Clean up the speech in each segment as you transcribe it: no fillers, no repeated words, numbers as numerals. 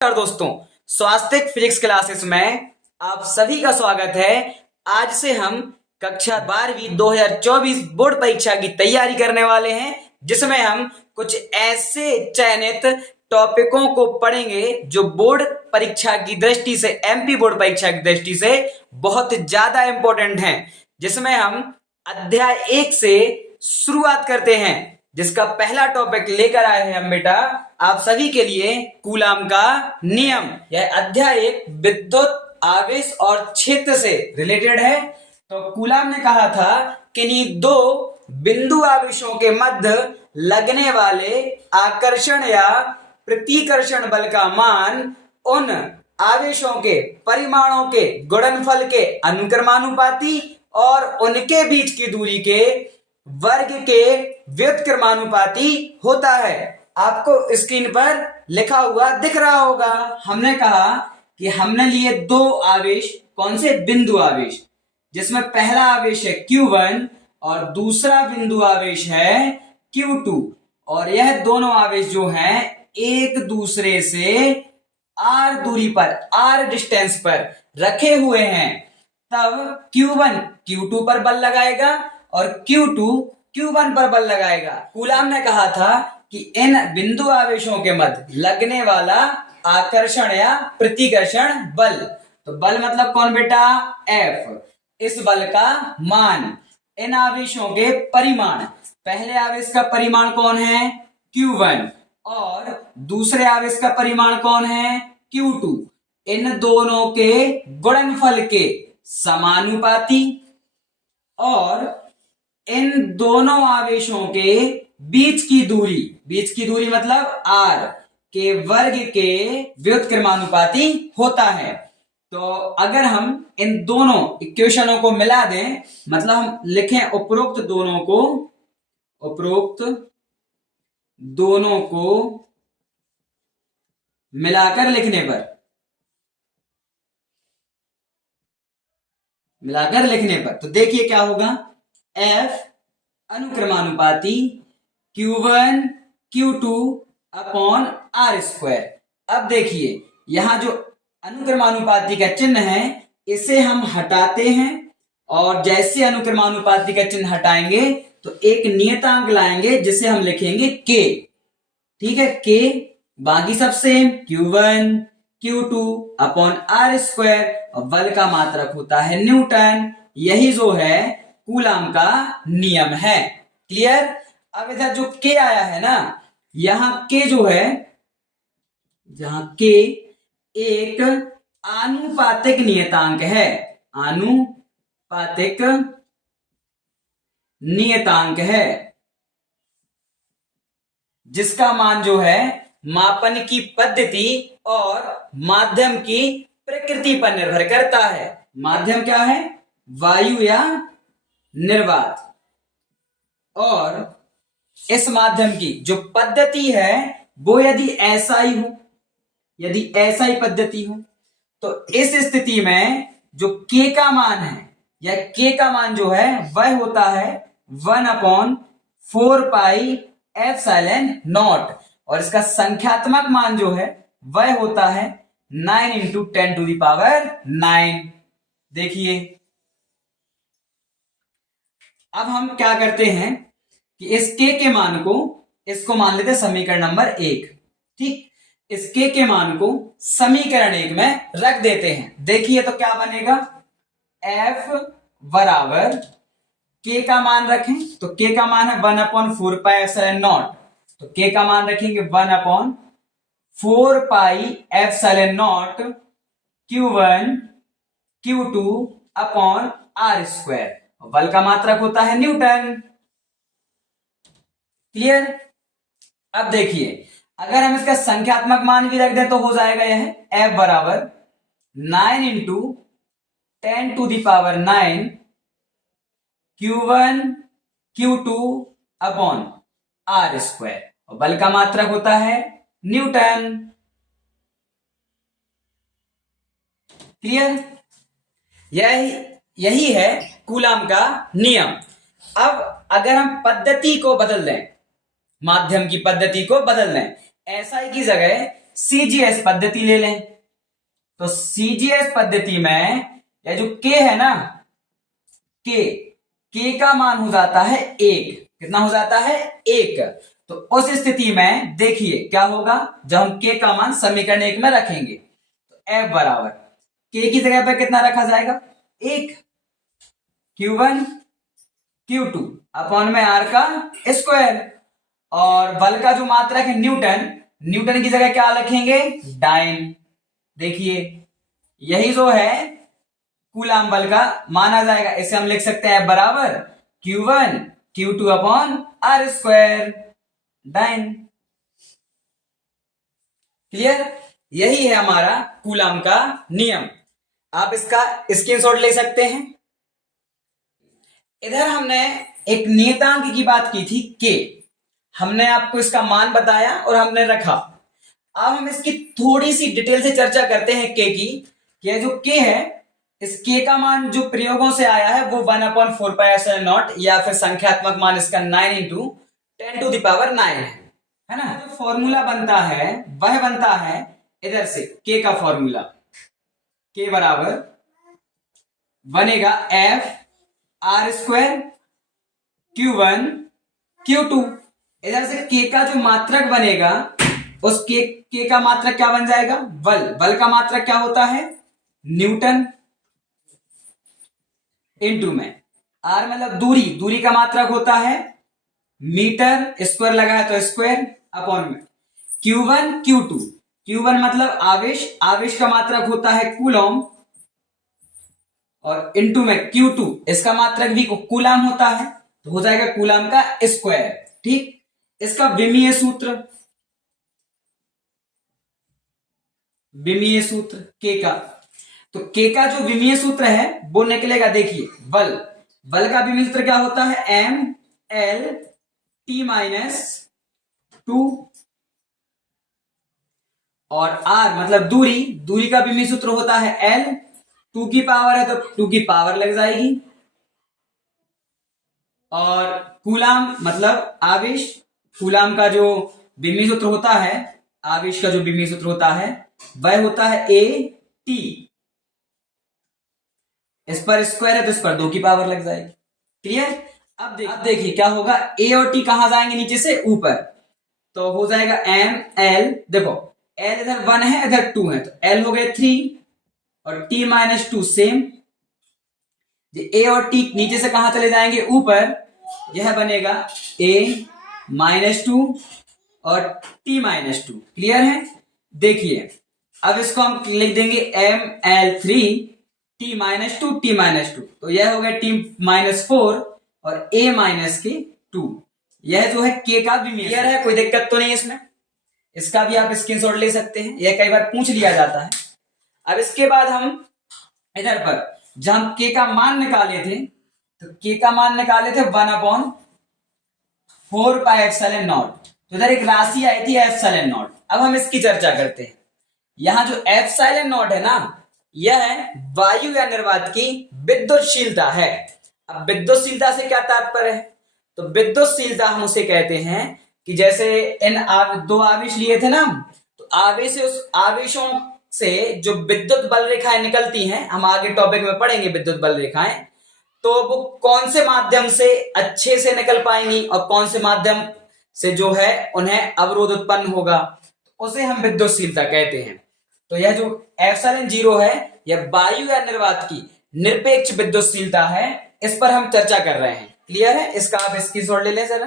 नमस्कार दोस्तों, स्वास्थ्य फिजिक्स क्लासेस में आप सभी का स्वागत है। आज से हम कक्षा 12वीं 2024 बोर्ड परीक्षा की तैयारी करने वाले हैं, जिसमें हम कुछ ऐसे चयनित टॉपिकों को पढ़ेंगे जो बोर्ड परीक्षा की दृष्टि से, एमपी बोर्ड परीक्षा की दृष्टि से बहुत ज्यादा इंपॉर्टेंट हैं। जिसमें हम अध्याय 1 से शुरुआत करते हैं, जिसका पहला टॉपिक लेकर आए हैं हम बेटा आप सभी के लिए कूलाम का नियम। यह अध्याय 1 विद्युत आवेश और क्षेत्र से रिलेटेड है। तो कूलाम ने कहा था कि किन्हीं दो बिंदु आवेशों के मध्य लगने वाले आकर्षण या प्रतिकर्षण बल का मान उन आवेशों के परिमाणों के गुणनफल के अनुक्रमानुपाती और उनके बीच की दूरी के वर्ग के व्युत्क्रमानुपाती होता है। आपको स्क्रीन पर लिखा हुआ दिख रहा होगा। हमने कहा कि हमने लिए दो आवेश, कौन से? बिंदु आवेश, जिसमें पहला आवेश है Q1 और दूसरा बिंदु आवेश है Q2। और यह दोनों आवेश जो हैं एक दूसरे से r दूरी पर, r डिस्टेंस पर रखे हुए हैं। तब Q1 Q2 पर बल लगाएगा और Q2 Q1 पर बल लगाएगा। कूलाम ने कहा था कि इन बिंदु आवेशों के मध्य लगने वाला आकर्षण या प्रतिकर्षण बल, तो बल मतलब कौन बेटा? F। इस बल का मान, इन आवेशों के परिमाण, पहले आवेश का परिमाण कौन है? Q1 और दूसरे आवेश का परिमाण कौन है? Q2। इन दोनों के गुणनफल के समानुपाती और इन दोनों आवेशों के बीच की दूरी मतलब r के वर्ग के व्युत्क्रमानुपाती होता है। तो अगर हम इन दोनों इक्वेशनों को मिला दें, मतलब हम लिखें उपरोक्त दोनों को मिलाकर लिखने पर तो देखिए क्या होगा। F अनुक्रमानुपाती Q1 Q2 upon R square. अब देखिए यहां जो अनुक्रमानुपाती का चिन्ह है इसे हम हटाते हैं, और जैसे अनुक्रमानुपाती का चिन्ह हटाएंगे तो एक नियतांक लाएंगे जिसे हम लिखेंगे K। ठीक है, K। बाकी सब same, Q1 Q2 upon R square, और बल का मात्रक होता है न्यूटन। यही जो है कूलाम का नियम है। क्लियर? अब इधर जो K आया है ना, यहां K जो है, जहां K एक आनुपातिक नियतांक है, आनुपातिक नियतांक है, जिसका मान जो है मापन की पद्धति और माध्यम की प्रकृति पर निर्भर करता है। माध्यम क्या है? वायु या निर्वात। और इस माध्यम की जो पद्धति है वो यदि SI पद्धति हो, तो इस स्थिति में जो K का मान है, या K का मान जो है वह होता है 1/4πε0, और इसका संख्यात्मक मान जो है वह होता है 9 × 10⁹। देखिए अब हम क्या करते हैं कि इस K के मान को, इसको मान लेते हैं समीकरण नंबर 1। ठीक, इस K के मान को समीकरण 1 में रख देते हैं। देखिए तो क्या बनेगा? F बराबर, K का मान रखें तो K का मान है 1/4πε0, तो K का मान रखेंगे 1/4πε0 Q1 Q2 upon R square, बल का मात्रक होता है न्यूटन। क्लियर? अब देखिए अगर हम इसका संख्यात्मक मान भी रख दें तो हो जाएगा यह F बराबर 9 × 10⁹ Q1 Q2 upon R square, और बल का मात्रक होता है न्यूटन। क्लियर? यही है कूलाम का नियम। अब अगर हम पद्धति को बदल दें, माध्यम की पद्धति को बदल दें, SI की जगह सीजीएस पद्धति ले लें। तो सीजीएस पद्धति में यह जो के है ना, के का मान हो जाता है 1। कितना हो जाता है? 1। तो उस स्थिति में देखिए क्या होगा, जब हम के का मान समीकरण 1 में रखेंगे तो F बराबर के की जगह पर कितना रखा जाएगा? 1 Q1 Q2 अपॉन में R का स्क्वायर, और बल का जो मात्रक है न्यूटन, न्यूटन की जगह क्या रखेंगे? डाइन। देखिए यही जो है कूलाम बल का माना जाएगा। इसे हम लिख सकते हैं बराबर Q1 Q2 upon R square, dyne. Clear? यही है हमारा कूलाम का नियम। आप इसका स्क्रीनशॉट ले सकते हैं। इधर हमने एक नियतांक की बात की थी के, हमने आपको इसका मान बताया और हमने रखा। अब हम इसकी थोड़ी सी डिटेल से चर्चा करते हैं के की। कि जो के है, इस के का मान जो प्रयोगों से आया है वो 1/4πε0 या फिर संख्यात्मक मान इसका 9 × 10⁹ है ना। जो फॉर्मूला बनता है वह बनता है इधर से, के का फॉर्मूला के बराबर बनेगा F(r²) Q1 Q2। इधर से के का जो मात्रक बनेगा, उस के का मात्रक क्या बन जाएगा? बल। बल का मात्रक क्या होता है? न्यूटन। इनटू में आर मतलब दूरी, दूरी का मात्रक होता है मीटर, स्क्वायर लगाया तो स्क्वायर, अपॉन में Q1 Q2। Q1 मतलब आवेश, आवेश का मात्रक होता है कूलम, और इनटू में Q2 इसका मात्रक भी कूलाम होता है, तो हो जाएगा कूलाम का स्क्वायर। ठीक, इसका विमीय सूत्र, विमीय सूत्र के का, तो के का जो विमीय सूत्र है वो निकलेगा। देखिए बल, बल का विमीय सूत्र क्या होता है? M(L)T-2, और R मतलब दूरी, दूरी का विमीय सूत्र होता है L, 2 की पावर है तो 2 की पावर लग जाएगी, और कूलाम मतलब आवेश, कूलाम का जो विमीय सूत्र होता है, आवेश का जो विमीय सूत्र होता है वह होता है AT। इस पर स्क्वायर है तो इस पर 2 की पावर लग जाएगी। क्लियर? अब देखिए क्या होगा, A और T कहां जाएंगे? नीचे से ऊपर, तो हो जाएगा ML। देखो L इधर 1 है, इधर 2 है, तो L हो गए 3 और T-2 सेम। A और T नीचे से कहां चले जाएंगे? ऊपर। यह बनेगा A-2 और T-2। क्लियर है? देखिए अब इसको हम लिख देंगे ML3 T-2 T-2, तो यह हो गया T-4 और A-2। यह जो है के का भी क्लियर है, कोई दिक्कत तो नहीं इसमें। इसका भी आप स्क्रीनशॉट ले सकते हैं, यह कई बार पूछ लिया जाता है। अब इसके बाद हम इधर पर जब हम के का मान निकाले थे, तो के का मान निकाले थे 1/4πε0, तो इधर एक राशि आई थी ε0। अब हम इसकी चर्चा करते हैं। यहां जो ε0 है ना, यह वायु या निर्वात की विद्युतशीलता है। अब विद्युतशीलता से क्या तात्पर्य है? तो विद्युतशीलता हम उसे कहते हैं कि जैसे इन दो आवेश लिए थे ना, तो आवेश से उस आवेशों से जो विद्युत बल रेखाएं निकलती हैं, हम आगे टॉपिक में पढ़ेंगे विद्युत बल रेखाएं, तो वो कौन से माध्यम से अच्छे से निकल पाएंगी और कौन से माध्यम से जो है उन्हें अवरोध उत्पन्न होगा, उसे हम विद्युतशीलता कहते हैं। तो यह जो ε0 है, यह वायु या निर्वात की निरपेक्ष विद्युतशीलता है, इस पर हम चर्चा कर रहे हैं। क्लियर है? इसका आप स्क्रीनशॉट ले लें जरा।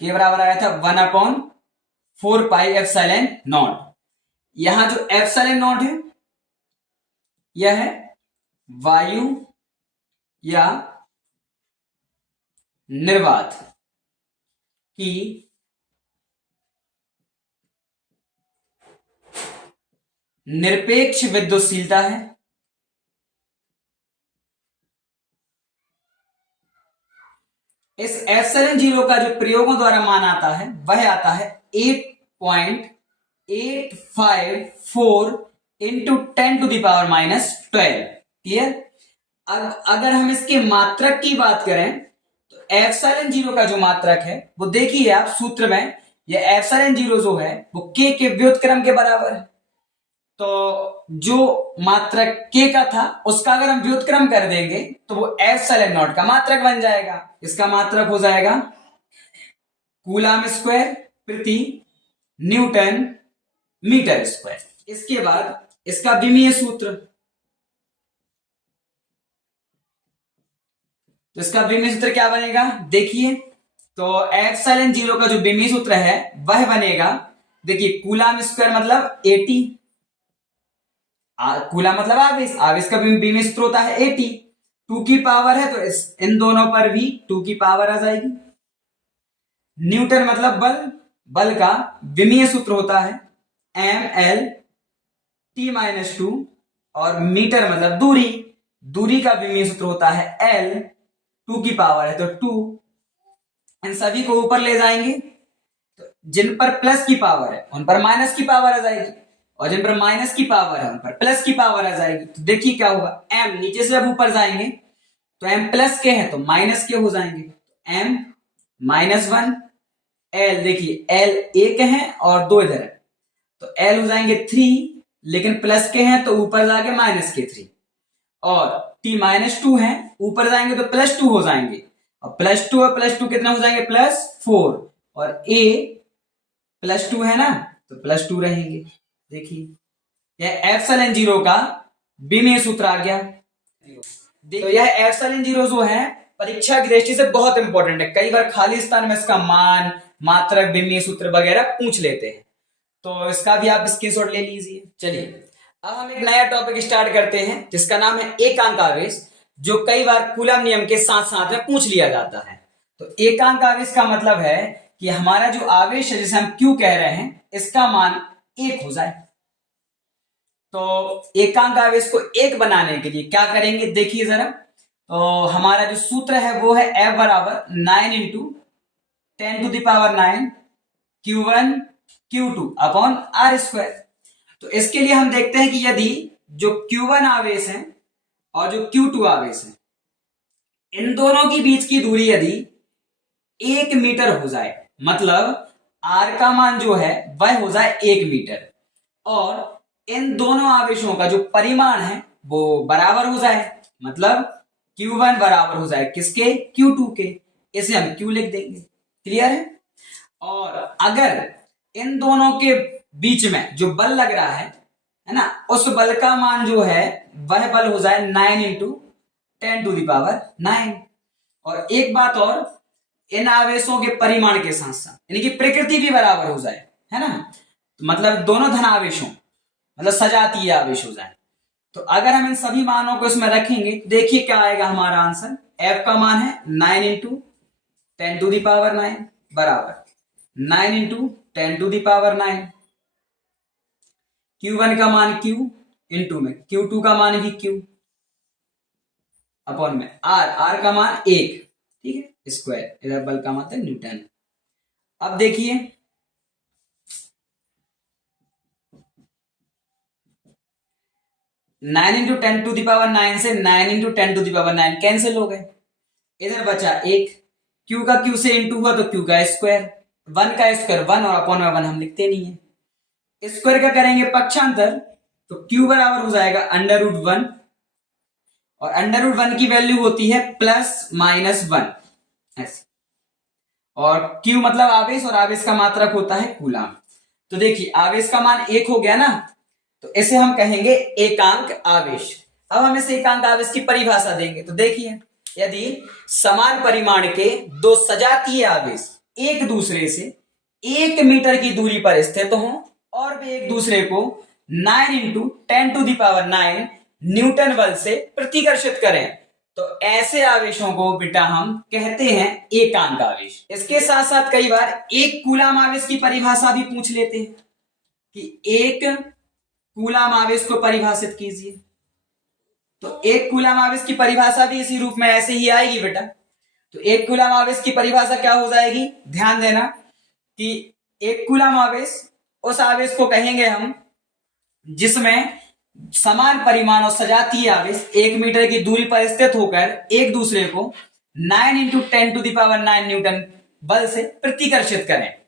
के बराबर आया था 1/4πε0। यहां जो ε0 है, यह है वायु या निर्वात की निरपेक्ष विद्युतशीलता है। इस ε0 का जो प्रयोगों द्वारा मान आता है वह आता है 8.854 × 10⁻12। क्लियर? अब अगर हम इसके मात्रक की बात करें, तो ε0 का जो मात्रक है वो देखिए आप सूत्र में ये एप्सिलॉन जीरो जो है वो के व्युत्क्रम के बराबर है। तो जो मात्रक के का था उसका अगर हम व्युत्क्रम कर देंगे तो वो एप्सिलॉन नॉट का मात्रक बन जाएगा। इसका मात्रक हो जाएगा कूलम स्क्वायर प्रति न्यूटन मीटर स्क्वायर। इसके बाद इसका विमीय सूत्र, तो इसका विमीय सूत्र क्या बनेगा देखिए, तो एप्सिलॉन जीरो का जो विमीय सूत्र है वह बनेगा, देखिए कूलम स्क्वायर मतलब 80, कूलम मतलब आवेश, आवेश का विमीय सूत्र होता है 80, 2 की पावर है तो इन दोनों पर भी 2 की पावर आ जाएगी। न्यूटन मतलब बल, बल का विमीय सूत्र होता है mL(T-2), और मीटर मतलब दूरी, दूरी का विमीय सूत्र होता है L, 2 की पावर है तो 2। इन सभी को ऊपर ले जाएंगे तो जिन पर प्लस की पावर है उन पर माइनस की पावर आ जाएगी, और जिन पर माइनस की पावर है उन पर प्लस की पावर आ जाएगी। तो देखिए क्या होगा, m नीचे से अब ऊपर जाएंगे तो m प्लस के है तो माइनस के हो जाएंगे, m -1, l देखिए l एक है और 2 इधर है तो l हो जाएंगे 3, लेकिन प्लस के हैं तो ऊपर जाके माइनस के 3, और t-2 है ऊपर जाएंगे तो +2 हो जाएंगे, और +2 और +2 कितना हो जाएंगे +4, और a +2 है ना तो +2 रहेंगे। देखिए यह एप्सिलॉन जीरो का विमीय सूत्र आ गया। तो यह एप्सिलॉन जीरो जो है परीक्षा की दृष्टि से बहुत इंपॉर्टेंट है, कई बार खाली स्थान में इसका मान, मात्रक, विमीय सूत्र वगैरह पूछ लेते हैं, तो इसका भी आप स्क्रीनशॉट ले लीजिए। चलिए अब हम एक नया टॉपिक स्टार्ट करते हैं जिसका नाम है एकांक आवेश, जो कई बार कूलम नियम के साथ साथ में पूछ लिया जाता है। तो एकांक आवेश का मतलब है कि हमारा जो आवेश है जिसे हम Q कह रहे हैं इसका मान 1 हो जाए। तो एकांक आवेश को 1 बनाने के लिए क्या करेंगे देखिए जरा, तो हमारा जो सूत्र है वो है F बराबर 9 × 10⁹ Q1 Q2 अपॉन R²। तो इसके लिए हम देखते हैं कि यदि जो Q1 आवेश है और जो Q2 आवेश है इन दोनों के बीच की दूरी यदि 1 मीटर हो जाए, मतलब R का मान जो है वह हो जाए 1 मीटर, और इन दोनों आवेशों का जो परिमाण है वो बराबर हो जाए, मतलब Q1 बराबर हो जाए किसके, Q2 के, इसे हम Q लिख देंगे। क्लियर है। और अगर इन दोनों के बीच में जो बल लग रहा है ना, उस बल का मान जो है वह बल हो जाए 9 × 10⁹। और एक बात और, इन आवेशों के परिमाण के साथ साथ यानी कि प्रकृति भी बराबर हो जाए, है ना, तो मतलब दोनों धन आवेशों मतलब सजातीय आवेश हो जाए। तो अगर हम इन सभी मानों को इसमें रखेंगे तो देखिए क्या आएगा हमारा आंसर, F का मान है 9 × 10⁹ बराबर 9 × 10⁹। Q1 का मान Q इंटू में Q2 का मान भी Q अपॉन में R का मान 1, ठीक है, स्क्वायर, इधर बल का मतलब न्यूटन। अब देखिए 9 × 10⁹ से 9 × 10⁹ कैंसिल हो गए, इधर बचा 1, Q का Q से इंटू हुआ तो Q का स्क्वायर, 1 का स्क्वायर 1 और अपॉन में 1 हम लिखते नहीं है। स्क्वायर का करेंगे पक्षांतर तो Q बराबर हो जाएगा √1, और √1 की वैल्यू होती है +-1 ऐसे, और Q मतलब आवेश और आवेश का मात्रक होता है कूलम। तो देखिए आवेश का मान 1 हो गया ना, तो इसे हम कहेंगे एकांक आवेश। अब हम इस एकांक आवेश की परिभाषा देंगे तो देखिए, यदि समान परिमाण के दो सजातीय आवेश एक दूसरे से 1 मीटर की दूरी पर स्थित हों और वे एक दूसरे को 9 × 10⁹ न्यूटन बल से प्रतिकर्षित करें, तो ऐसे आवेशों को बेटा हम कहते हैं एकांक आवेश। इसके साथ साथ कई बार एक कूलम आवेश की परिभाषा भी पूछ लेते हैं कि एक कूलम आवेश को परिभाषित कीजिए। तो एक कूलम आवेश की परिभाषा भी इसी रूप में ऐसे ही आएगी बेटा। तो एक कूलम आवेश की परिभाषा क्या हो जाएगी, ध्यान देना कि एक कूलम आवेश उस आवेश को कहेंगे हम जिसमें समान परिमाण और सजातीय आवेश 1 मीटर की दूरी पर स्थित होकर एक दूसरे को 9 × 10⁹ न्यूटन बल से प्रतिकर्षित करें।